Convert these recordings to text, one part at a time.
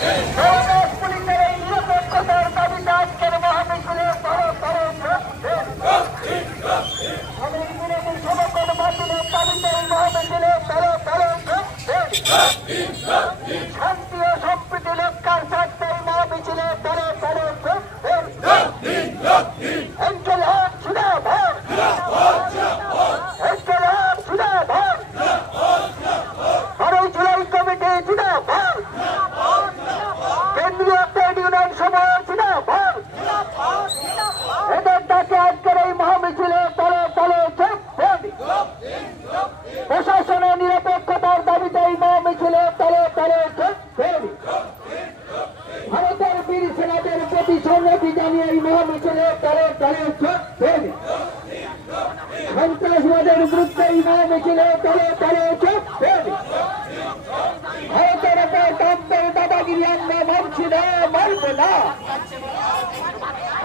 পুলিশের এই নিরপেক্ষতার দাবিতে আজকের মহামিছিলে সমগ্র বাতিলের দাবিতে এই মহামিছিলে শান্তি ও সম্প্রীতি রক্ষার স্বার্থে এই মহামিছিলে জুলাই কমিটি জিন্দাবাদ, কেন্দ্রীয় ট্রেড ইউনিয়ন সভা জিন্দাবাদ। এদের ডাকে আজকের এই মহামিছিলে প্রশাসনের নিরপেক্ষতার দাবিতে এই মহামিছিলে ভারতের বীর সেনাদের প্রতি সংহতি জানিয়ে এই মহামিছিলে সন্ত্রাসবাদের বিরুদ্ধে এই মহামিছিলে ভারতের ওপর ট্রাম্পের দাদাগিরি আমরা মানছি না, মানব না।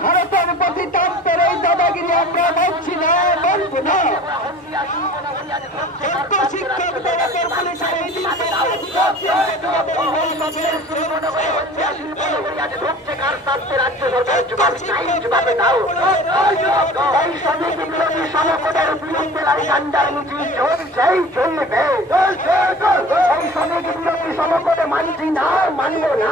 ভারতের প্রতি ট্রাম্পের এই দাদাগিরি আমরা মানছি না, মানব না। শিক্ষকদের ওপর পুলিশের এই সমকদের বিরুদ্ধে গান্ডার নীতি চলছেই চলবে। এই সমিতি বিরোধী সমকদে মানছি না, মানব না।